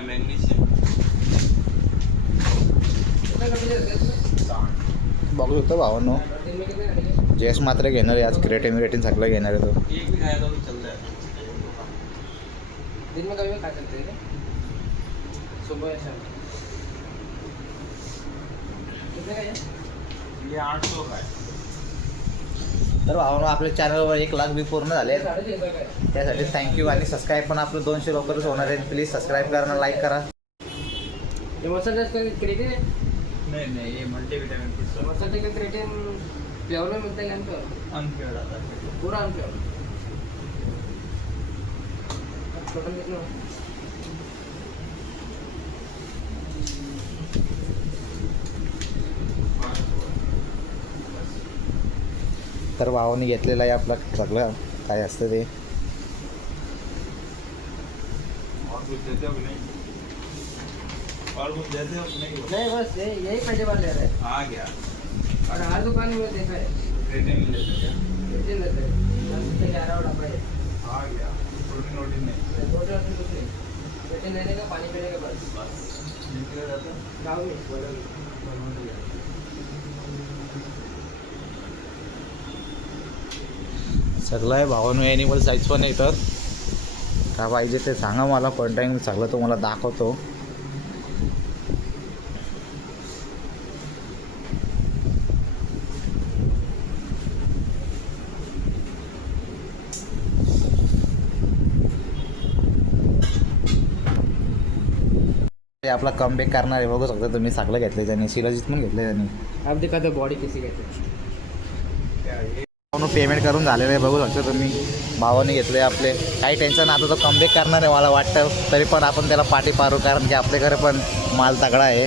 Magnesium बघू शकतो भावांनो, जेस मात्र घेणार आहे आज, क्रिएटिन विरेटिन सगळं घेणार आहे तो. एक भी खाया तो भी चल जाएगा दिन में कभी भी खा सकते हैं सुबह या शाम। कितने का है ये 800 का है. तर भावांनो आपल्या चॅनलवर 1 लाख बी पूर्ण झाले, 350 का है। त्यासाठी थँक्यू. आणि सबस्क्राईब पण आपलं 200 लवकरच होणार आहे. प्लीज सबस्क्राईब करा, लाईक करा. ये मसाला क्रेटिन है, नहीं ये मल्टीविटामिन फूड मसाले का क्रेटिन प्योर में मिलता है अनप्योर? अनप्योर आता है. पूरा अनप्योर। टोटल कितना है? तर भावाने घेतलेलं आहे आपलं सगळं काय असतं ते. और कुछ देते हो कि नहीं? और कुछ देते हो कि नहीं? नहीं बस यही पहले बार ले रहे हैं आ गया. और हर दुकान में देखा है क्रिएटिन लेते क्या? क्रेटिन लेते हैं 10 से 11 डब्बा है। आ गया. प्रोटीन वोटीन नहीं. दो चार कुछ नहीं, क्रेटिन लेने का, पानी पीने का बस। बस निकल जाता है. गाँव में सगळं आहे भावांनो. ॲनिमल साईज पण येतात, काय पाहिजे ते सांगा मला, कॉन्टॅक्ट सगळं तुम्हाला दाखवतो. ते आपला कमबॅक करणार आहे, बघू शकता तुम्ही. सगळं घेतलं त्याने, शिलाजीत पण घेतलं त्याने. अब दिखा तो बॉडी किसी कहते हैं। पेमेंट करून झालेलं आहे, बघू शकता तुम्ही. भावाने घेतले आपले, काही टेन्शन. आता तो कमबॅक करणार आहे मला वाटतं, तरी पण आपण त्याला पाठी पारू, कारण की आपल्याकडे पण माल तगडा आहे.